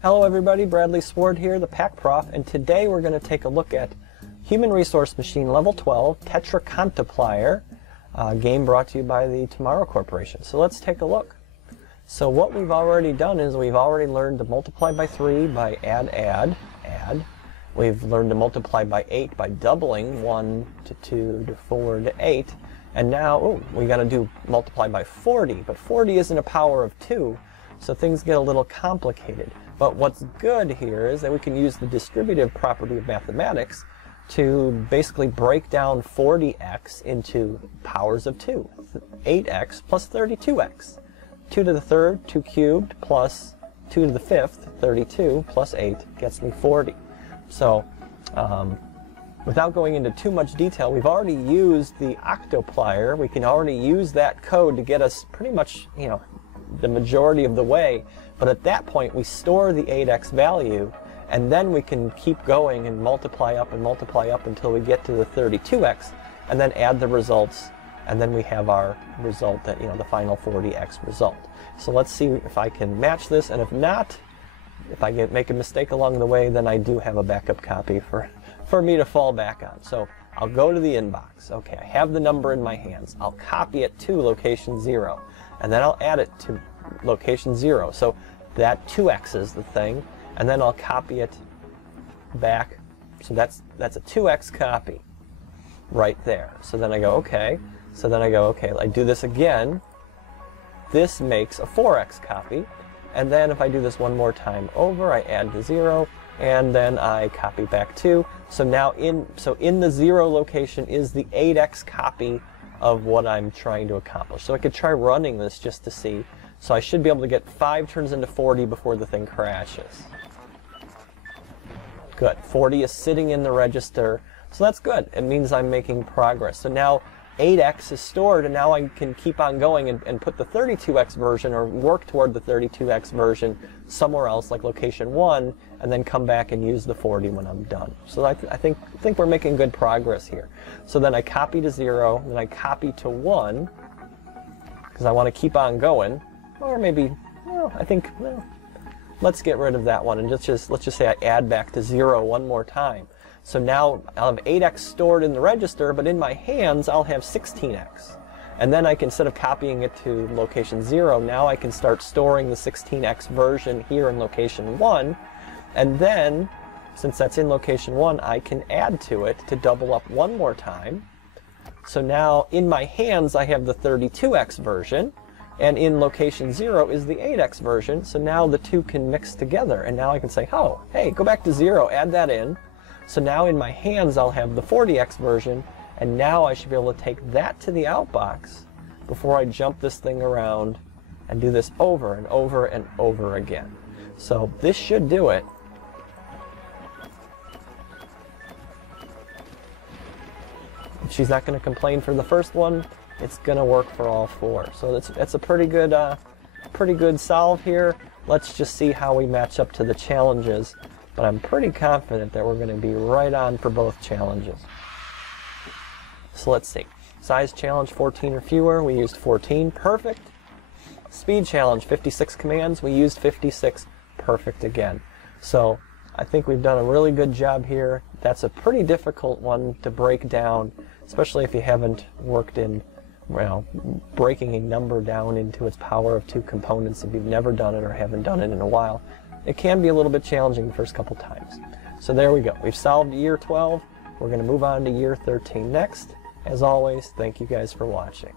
Hello everybody, Bradley Sward here, the PacProf, and today we're going to take a look at Human Resource Machine Level 12 Tetracontiplier, game brought to you by the Tomorrow Corporation. So let's take a look. So what we've already done is we've already learned to multiply by 3 by add. We've learned to multiply by 8 by doubling 1 to 2 to 4 to 8. And now, we got to do multiply by 40, but 40 isn't a power of 2, so things get a little complicated. But what's good here is that we can use the distributive property of mathematics to basically break down 40x into powers of 2. 8x plus 32x. 2 to the third, 2 cubed, plus 2 to the fifth, 32, plus 8 gets me 40. So, without going into too much detail, we've already used the octoplier. We can already use that code to get us pretty much, the majority of the way. But at that point, we store the 8x value, and then we can keep going and multiply up until we get to the 32x, and then add the results, and then we have our result, that the final 40x result. So let's see if I can match this, and if not, if I make a mistake along the way, then I do have a backup copy for me to fall back on. So I'll go to the inbox. Okay, I have the number in my hands. I'll copy it to location 0, and then I'll add it to location 0. So that 2x is the thing, and then I'll copy it back. So that's a 2x copy right there. So then I go, okay. So then I go, okay, I do this again. This makes a 4x copy. And then if I do this one more time over, I add the 0, and then I copy back 2. So now in the 0 location is the 8x copy of what I'm trying to accomplish. So I could try running this just to see. So I should be able to get 5 turns into 40 before the thing crashes. Good. 40 is sitting in the register. So that's good. It means I'm making progress. So now 8x is stored, and now I can keep on going and put the 32x version, or work toward the 32x version somewhere else, like location 1, and then come back and use the 40 when I'm done. So I think we're making good progress here. So then I copy to 0, then I copy to 1, because I want to keep on going. Or maybe, let's get rid of that one, and let's just say I add back to 0 one more time. So now I'll have 8x stored in the register, but in my hands I'll have 16x. And then I can, instead of copying it to location 0, now I can start storing the 16x version here in location 1. And then, since that's in location 1, I can add to it to double up one more time. So now in my hands I have the 32x version, and in location 0 is the 8x version. So now the two can mix together, and now I can say, oh, hey, go back to 0, add that in. So now in my hands I'll have the 40x version, and now I should be able to take that to the OUTBOX before I jump this thing around and do this over and over and over again. So this should do it. If she's not going to complain for the first one, it's going to work for all 4. So it's a pretty good solve here. Let's just see how we match up to the challenges. But I'm pretty confident that we're going to be right on for both challenges. So let's see. Size challenge 14 or fewer, we used 14, perfect. Speed challenge 56 commands, we used 56, perfect again. So I think we've done a really good job here. That's a pretty difficult one to break down, especially if you haven't worked in, breaking a number down into its power of 2 components if you've never done it or haven't done it in a while. It can be a little bit challenging the first couple times. So there we go. We've solved year 12. We're going to move on to year 13 next. As always, thank you guys for watching.